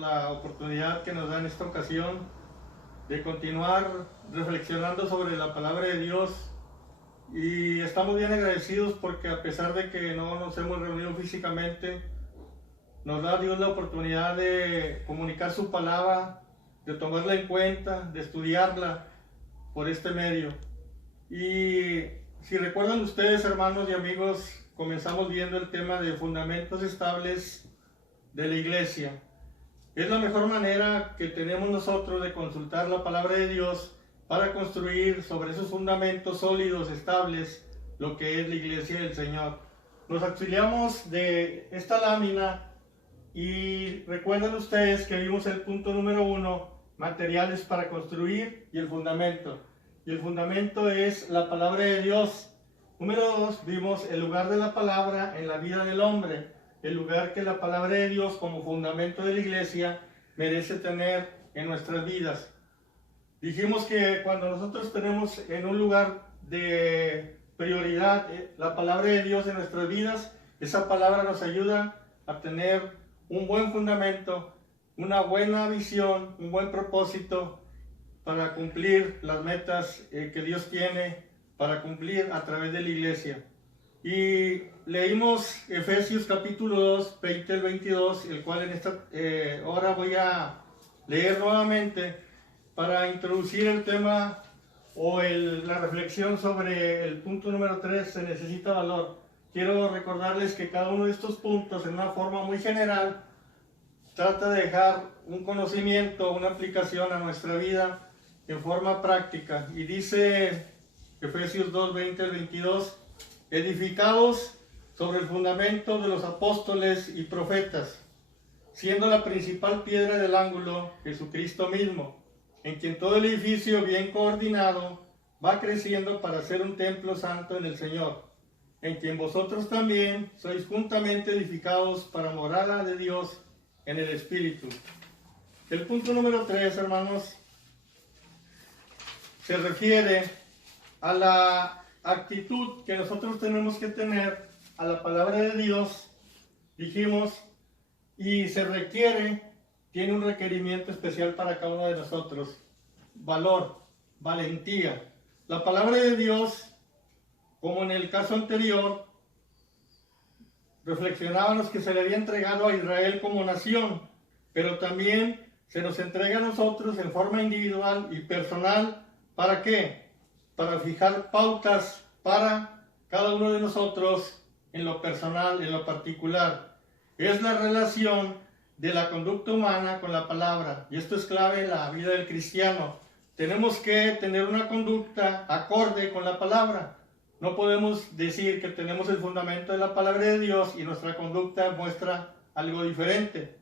la oportunidad que nos da en esta ocasión de continuar reflexionando sobre la palabra de Dios. Y estamos bien agradecidos porque a pesar de que no nos hemos reunido físicamente, nos da Dios la oportunidad de comunicar su palabra, de tomarla en cuenta, de estudiarla por este medio. Y si recuerdan ustedes, hermanos y amigos, comenzamos viendo el tema de fundamentos estables de la iglesia. Es la mejor manera que tenemos nosotros de consultar la palabra de Dios para construir sobre esos fundamentos sólidos, estables, lo que es la iglesia del Señor. Nos auxiliamos de esta lámina y recuerden ustedes que vimos el punto número 1, materiales para construir, y el fundamento. Y el fundamento es la palabra de Dios. Número 2, vimos el lugar de la palabra en la vida del hombre, el lugar que la palabra de Dios como fundamento de la iglesia merece tener en nuestras vidas. Dijimos que cuando nosotros tenemos en un lugar de prioridad la palabra de Dios en nuestras vidas, esa palabra nos ayuda a tener un buen fundamento, una buena visión, un buen propósito para cumplir las metas que Dios tiene para cumplir a través de la iglesia. Y leímos Efesios capítulo 2, 20 al 22, el cual en esta hora voy a leer nuevamente para introducir el tema o la reflexión sobre el punto número 3, se necesita valor. Quiero recordarles que cada uno de estos puntos, en una forma muy general, trata de dejar un conocimiento, una aplicación a nuestra vida en forma práctica. Y dice Efesios 2, 20 al 22, edificados sobre el fundamento de los apóstoles y profetas, siendo la principal piedra del ángulo Jesucristo mismo, en quien todo el edificio bien coordinado va creciendo para ser un templo santo en el Señor, en quien vosotros también sois juntamente edificados para morada de Dios en el Espíritu. El punto número 3, hermanos, se refiere a la actitud que nosotros tenemos que tener a la palabra de Dios. Dijimos, y se requiere, tiene un requerimiento especial para cada uno de nosotros: valor, valentía. La palabra de Dios, como en el caso anterior, reflexionábamos que se le había entregado a Israel como nación, pero también se nos entrega a nosotros en forma individual y personal. ¿Para qué? Para fijar pautas para cada uno de nosotros en lo personal, en lo particular. Es la relación de la conducta humana con la palabra, y esto es clave en la vida del cristiano. Tenemos que tener una conducta acorde con la palabra. No podemos decir que tenemos el fundamento de la palabra de Dios y nuestra conducta muestra algo diferente.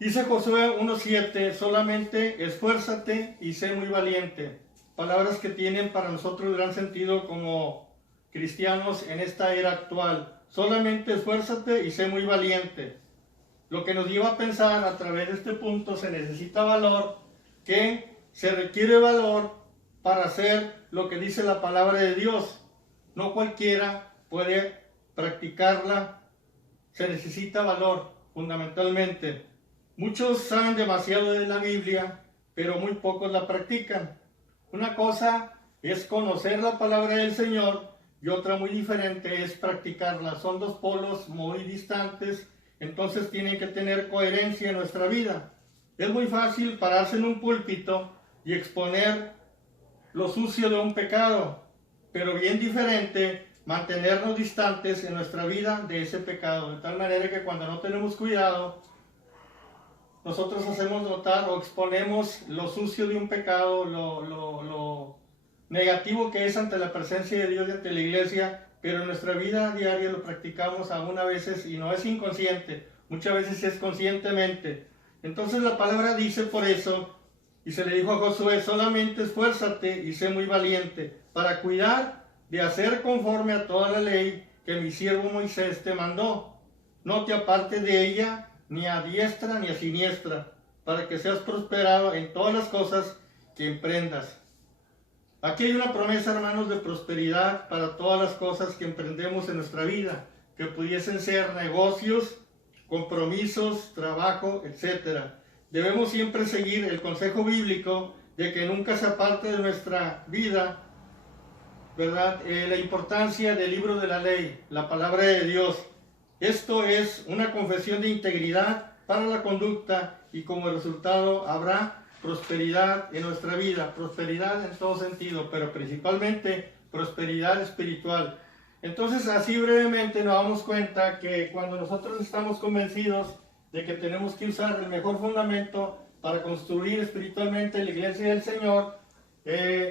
Dice Josué 1:7, solamente esfuérzate y sé muy valiente. Palabras que tienen para nosotros gran sentido como cristianos en esta era actual. Solamente esfuérzate y sé muy valiente. Lo que nos lleva a pensar a través de este punto, se necesita valor, que se requiere valor para hacer lo que dice la palabra de Dios. No cualquiera puede practicarla, se necesita valor fundamentalmente. Muchos saben demasiado de la Biblia, pero muy pocos la practican. Una cosa es conocer la palabra del Señor y otra muy diferente es practicarla. Son dos polos muy distantes, entonces tienen que tener coherencia en nuestra vida. Es muy fácil pararse en un púlpito y exponer lo sucio de un pecado, pero bien diferente mantenernos distantes en nuestra vida de ese pecado, de tal manera que cuando no tenemos cuidado, nosotros hacemos notar o exponemos lo sucio de un pecado, lo negativo que es ante la presencia de Dios y ante la iglesia, pero en nuestra vida diaria lo practicamos aún a veces y no es inconsciente, muchas veces es conscientemente. Entonces la palabra dice por eso, y se le dijo a Josué, solamente esfuérzate y sé muy valiente para cuidar de hacer conforme a toda la ley que mi siervo Moisés te mandó. No te apartes de ella, ni a diestra ni a siniestra, para que seas prosperado en todas las cosas que emprendas. Aquí hay una promesa, hermanos, de prosperidad para todas las cosas que emprendemos en nuestra vida, que pudiesen ser negocios, compromisos, trabajo, etc. Debemos siempre seguir el consejo bíblico de que nunca se aparte de nuestra vida, ¿verdad? La importancia del libro de la ley, la palabra de Dios. Esto es una confesión de integridad para la conducta y como resultado habrá prosperidad en nuestra vida, prosperidad en todo sentido, pero principalmente prosperidad espiritual. Entonces, así brevemente nos damos cuenta que cuando nosotros estamos convencidos de que tenemos que usar el mejor fundamento para construir espiritualmente la iglesia del Señor,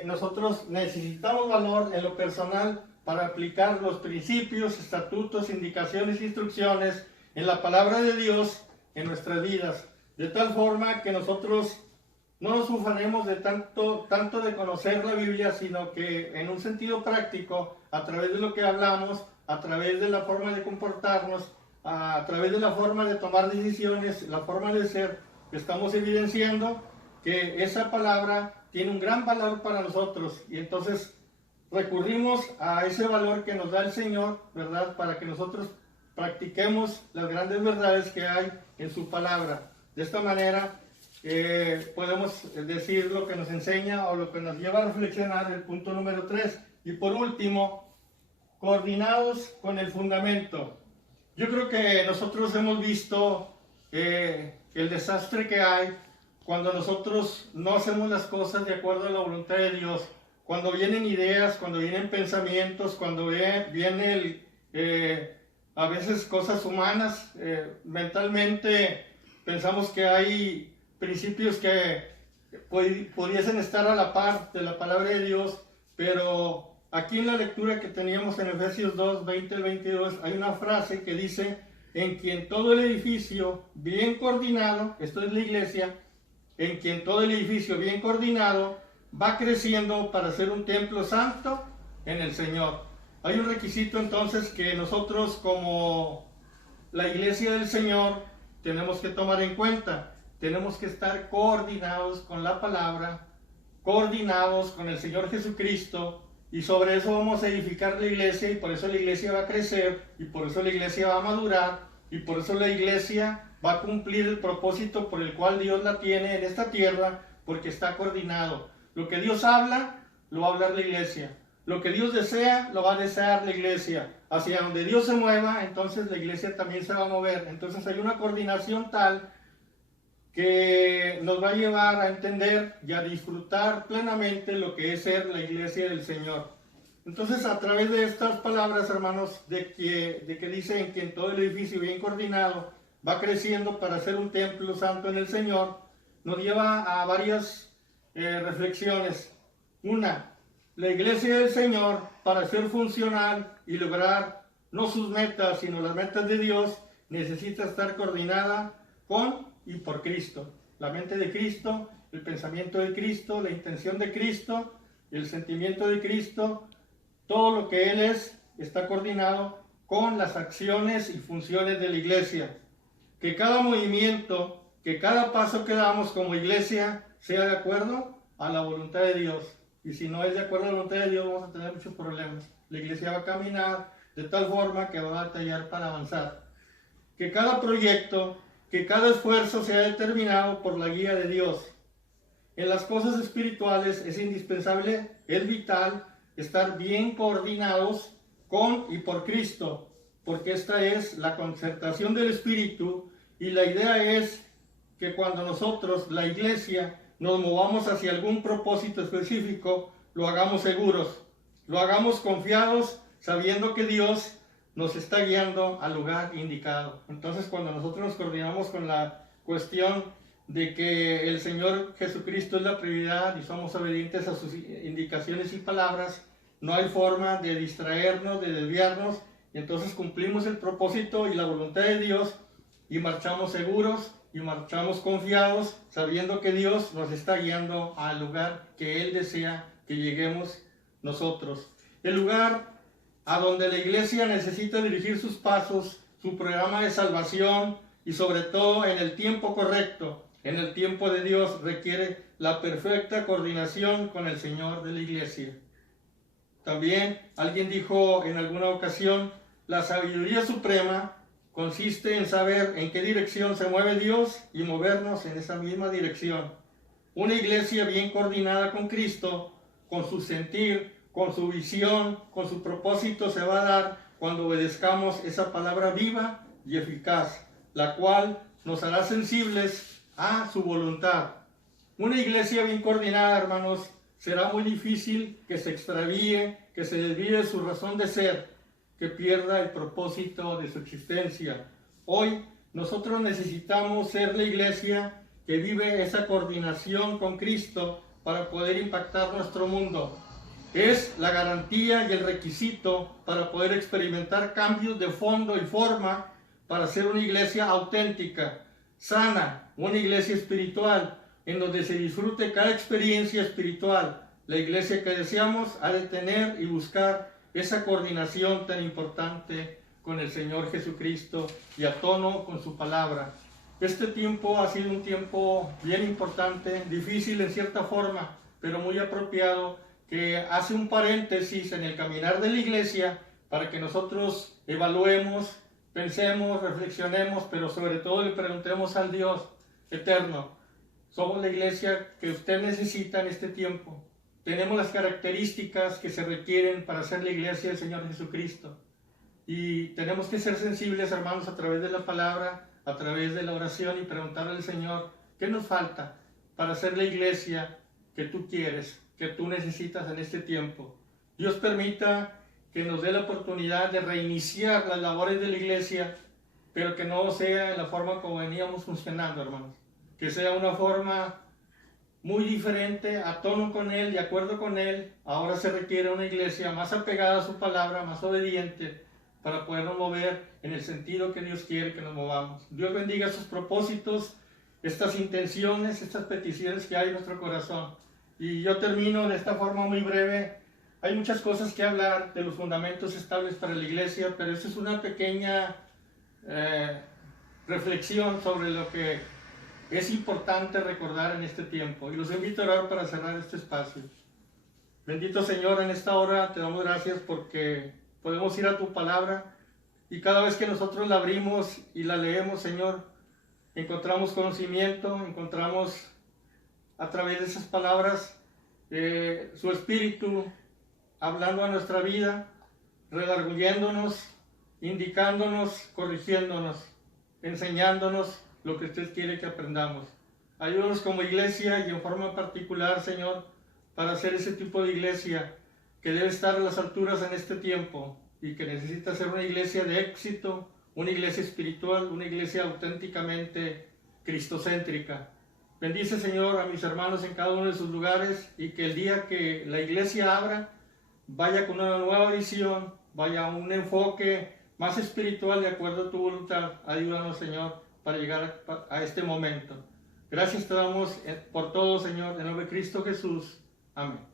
nosotros necesitamos valor en lo personal para aplicar los principios, estatutos, indicaciones, instrucciones en la palabra de Dios en nuestras vidas, de tal forma que nosotros no nos ufanemos de tanto de conocer la Biblia, sino que en un sentido práctico, a través de lo que hablamos, a través de la forma de comportarnos, a través de la forma de tomar decisiones, la forma de ser, estamos evidenciando que esa palabra tiene un gran valor para nosotros y entonces recurrimos a ese valor que nos da el Señor, ¿verdad? Para que nosotros practiquemos las grandes verdades que hay en su palabra. De esta manera podemos decir lo que nos enseña o lo que nos lleva a reflexionar el punto número 3. Y por último, coordinados con el fundamento. Yo creo que nosotros hemos visto el desastre que hay cuando nosotros no hacemos las cosas de acuerdo a la voluntad de Dios. Cuando vienen ideas, cuando vienen pensamientos, cuando viene a veces cosas humanas, mentalmente pensamos que hay principios que pudiesen estar a la par de la palabra de Dios, pero aquí en la lectura que teníamos en Efesios 2, 20 al 22, hay una frase que dice, en quien todo el edificio bien coordinado, esto es la iglesia, en quien todo el edificio bien coordinado va creciendo para ser un templo santo en el Señor. Hay un requisito entonces que nosotros como la iglesia del Señor tenemos que tomar en cuenta. Tenemos que estar coordinados con la palabra, coordinados con el Señor Jesucristo, y sobre eso vamos a edificar la iglesia, y por eso la iglesia va a crecer, y por eso la iglesia va a madurar, y por eso la iglesia va a cumplir el propósito por el cual Dios la tiene en esta tierra, porque está coordinado. Lo que Dios habla, lo va a hablar la iglesia. Lo que Dios desea, lo va a desear la iglesia. Hacia donde Dios se mueva, entonces la iglesia también se va a mover. Entonces hay una coordinación tal que nos va a llevar a entender y a disfrutar plenamente lo que es ser la iglesia del Señor. Entonces, a través de estas palabras, hermanos, de que dicen que en todo el edificio bien coordinado va creciendo para ser un templo santo en el Señor, nos lleva a varias reflexiones. Una, la iglesia del Señor, para ser funcional y lograr no sus metas, sino las metas de Dios, necesita estar coordinada con y por Cristo. La mente de Cristo, el pensamiento de Cristo, la intención de Cristo, el sentimiento de Cristo, todo lo que Él es, está coordinado con las acciones y funciones de la iglesia. Que cada movimiento, que cada paso que damos como iglesia sea de acuerdo a la voluntad de Dios. Y si no es de acuerdo a la voluntad de Dios, vamos a tener muchos problemas. La iglesia va a caminar de tal forma que va a batallar para avanzar. Que cada proyecto, que cada esfuerzo sea determinado por la guía de Dios. En las cosas espirituales es indispensable, es vital estar bien coordinados con y por Cristo, porque esta es la concertación del Espíritu y la idea es que cuando nosotros, la iglesia, nos movamos hacia algún propósito específico, lo hagamos seguros, lo hagamos confiados, sabiendo que Dios nos está guiando al lugar indicado. Entonces, cuando nosotros nos coordinamos con la cuestión de que el Señor Jesucristo es la prioridad y somos obedientes a sus indicaciones y palabras, no hay forma de distraernos, de desviarnos, y entonces cumplimos el propósito y la voluntad de Dios y marchamos seguros y marchamos confiados, sabiendo que Dios nos está guiando al lugar que Él desea que lleguemos nosotros. El lugar a donde la iglesia necesita dirigir sus pasos, su programa de salvación y sobre todo en el tiempo correcto, en el tiempo de Dios, requiere la perfecta coordinación con el Señor de la iglesia. También alguien dijo en alguna ocasión, la sabiduría suprema consiste en saber en qué dirección se mueve Dios y movernos en esa misma dirección. Una iglesia bien coordinada con Cristo, con su sentir, con su visión, con su propósito, se va a dar cuando obedezcamos esa palabra viva y eficaz, la cual nos hará sensibles a su voluntad. Una iglesia bien coordinada, hermanos, será muy difícil que se extravíe, que se desvíe de su razón de ser, que pierda el propósito de su existencia. Hoy nosotros necesitamos ser la iglesia que vive esa coordinación con Cristo para poder impactar nuestro mundo. Es la garantía y el requisito para poder experimentar cambios de fondo y forma para ser una iglesia auténtica, sana, una iglesia espiritual, en donde se disfrute cada experiencia espiritual. La iglesia que deseamos ha de tener y buscar esa coordinación tan importante con el Señor Jesucristo y a tono con su palabra. Este tiempo ha sido un tiempo bien importante, difícil en cierta forma, pero muy apropiado, que hace un paréntesis en el caminar de la iglesia para que nosotros evaluemos, pensemos, reflexionemos, pero sobre todo le preguntemos al Dios eterno: somos la iglesia que usted necesita en este tiempo. Tenemos las características que se requieren para ser la iglesia del Señor Jesucristo. Y tenemos que ser sensibles, hermanos, a través de la palabra, a través de la oración, y preguntarle al Señor: ¿qué nos falta para ser la iglesia que tú quieres, que tú necesitas en este tiempo? Dios permita que nos dé la oportunidad de reiniciar las labores de la iglesia, pero que no sea en la forma como veníamos funcionando, hermanos. Que sea una forma muy diferente, a tono con Él, de acuerdo con Él. Ahora se requiere una iglesia más apegada a su palabra, más obediente, para podernos mover en el sentido que Dios quiere que nos movamos. Dios bendiga sus propósitos, estas intenciones, estas peticiones que hay en nuestro corazón. Y yo termino de esta forma muy breve. Hay muchas cosas que hablar de los fundamentos estables para la iglesia, pero esta es una pequeña reflexión sobre lo que es importante recordar en este tiempo. Y los invito a orar para cerrar este espacio. Bendito Señor, en esta hora te damos gracias porque podemos ir a tu palabra, y cada vez que nosotros la abrimos y la leemos, Señor, encontramos conocimiento, encontramos a través de esas palabras su Espíritu hablando a nuestra vida, redarguyéndonos, indicándonos, corrigiéndonos, enseñándonos lo que usted quiere que aprendamos. Ayúdanos como iglesia y en forma particular, Señor, para ser ese tipo de iglesia que debe estar a las alturas en este tiempo y que necesita ser una iglesia de éxito, una iglesia espiritual, una iglesia auténticamente cristocéntrica. Bendice, Señor, a mis hermanos en cada uno de sus lugares, y que el día que la iglesia abra, vaya con una nueva visión, vaya a un enfoque más espiritual de acuerdo a tu voluntad. Ayúdanos, Señor, para llegar a este momento. Gracias te damos por todo, Señor, en nombre de Cristo Jesús. Amén.